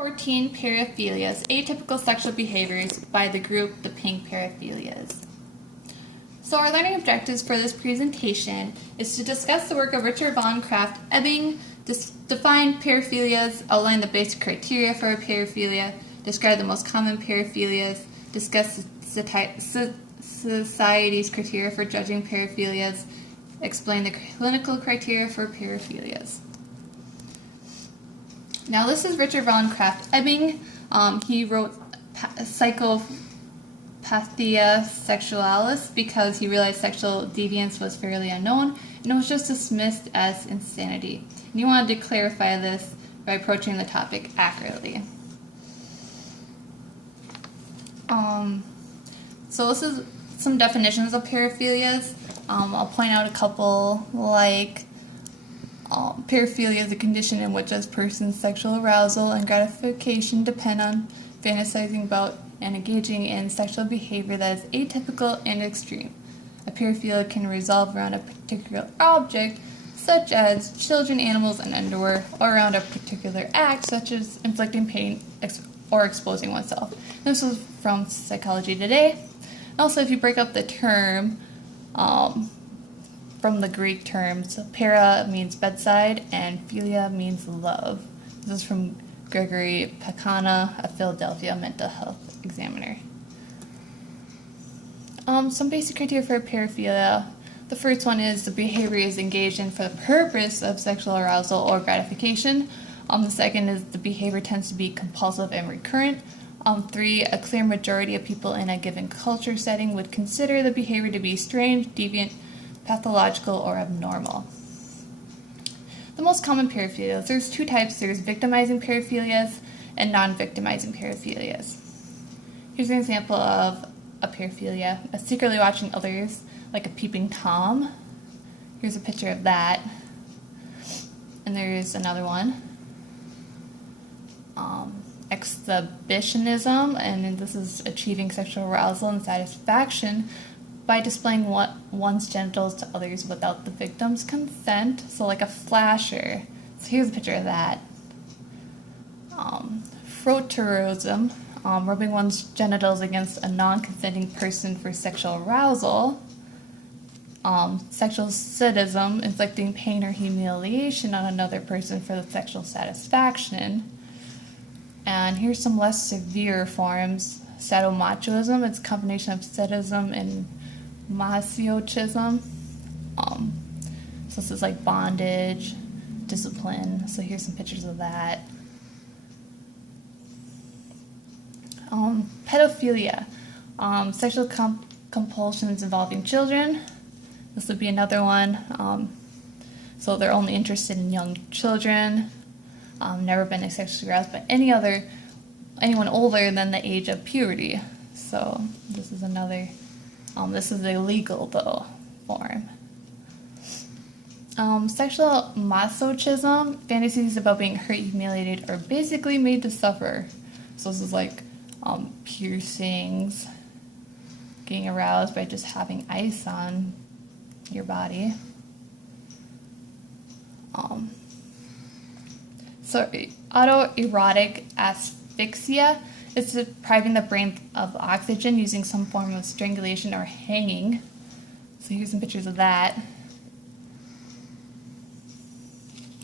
14 paraphilias, atypical sexual behaviors by the group the pink paraphilias. So our learning objectives for this presentation is to discuss the work of Richard von Krafft-Ebing, define paraphilias, outline the basic criteria for a paraphilia, describe the most common paraphilias, discuss society's criteria for judging paraphilias, explain the clinical criteria for paraphilias. Now this is Richard von Krafft-Ebing. He wrote Psychopathia Sexualis because he realized sexual deviance was fairly unknown and it was just dismissed as insanity. And he wanted to clarify this by approaching the topic accurately. So this is some definitions of paraphilias. I'll point out a couple, like paraphilia is a condition in which a person's sexual arousal and gratification depend on fantasizing about and engaging in sexual behavior that is atypical and extreme. A paraphilia can revolve around a particular object, such as children, animals, and underwear, or around a particular act, such as inflicting pain or exposing oneself. This was from Psychology Today. Also, if you break up the term from the Greek terms, para means bedside and philia means love. This is from Gregory Pacana, a Philadelphia mental health examiner. Some basic criteria for a paraphilia. The first one is the behavior is engaged in for the purpose of sexual arousal or gratification. The second is the behavior tends to be compulsive and recurrent. 3, a clear majority of people in a given culture setting would consider the behavior to be strange, deviant, pathological, or abnormal. The most common paraphilias, there's 2 types. There's victimizing paraphilias and non-victimizing paraphilias. Here's an example of a paraphilia, secretly watching others, like a peeping Tom. Here's a picture of that. And there's another one. Exhibitionism, and this is achieving sexual arousal and satisfaction by displaying one's genitals to others without the victim's consent, so like a flasher. So here's a picture of that. Frotteurism, rubbing one's genitals against a non-consenting person for sexual arousal. Sexual sadism, inflicting pain or humiliation on another person for the sexual satisfaction. And here's some less severe forms. Sadomasochism, it's a combination of sadism and masochism. So this is like bondage, discipline. So here's some pictures of that. Pedophilia, sexual compulsions involving children. This would be another one. So they're only interested in young children. Never been sexually aroused by anyone older than the age of puberty. So this is another. This is illegal though form. Sexual masochism, fantasies about being hurt, humiliated, or basically made to suffer. So this is like piercings, getting aroused by just having ice on your body. So autoerotic asphyxia is depriving the brain of oxygen using some form of strangulation or hanging. So here's some pictures of that.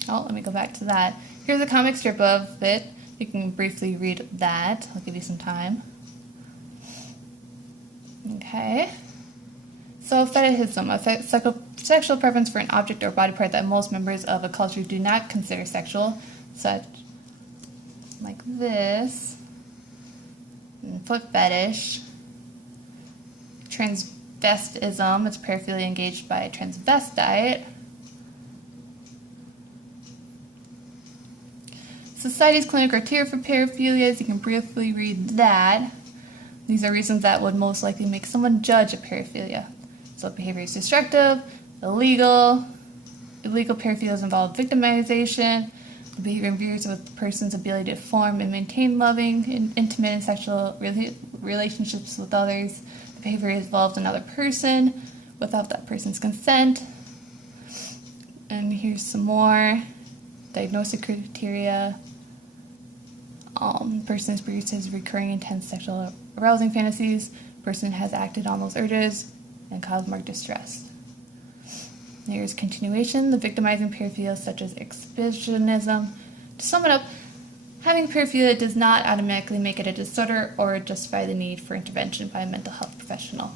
Oh, let me go back to that. Here's a comic strip of it. You can briefly read that. I'll give you some time. Okay. So fetishism, a sexual preference for an object or body part that most members of a culture do not consider sexual, such like this. And foot fetish. Transvestism, it's paraphilia engaged by a transvestite. Society's clinical criteria for paraphilias, you can briefly read that. These are reasons that would most likely make someone judge a paraphilia. So behavior is destructive, illegal paraphilias involve victimization, the behavior interferes with the person's ability to form and maintain loving, intimate, and sexual relationships with others. The behavior involves another person without that person's consent. And here's some more. Diagnostic criteria. Person experiences recurring intense sexual arousing fantasies. Person has acted on those urges and caused marked distress. There's continuation, the victimizing paraphilia such as exhibitionism. To sum it up, having paraphilia does not automatically make it a disorder or justify the need for intervention by a mental health professional.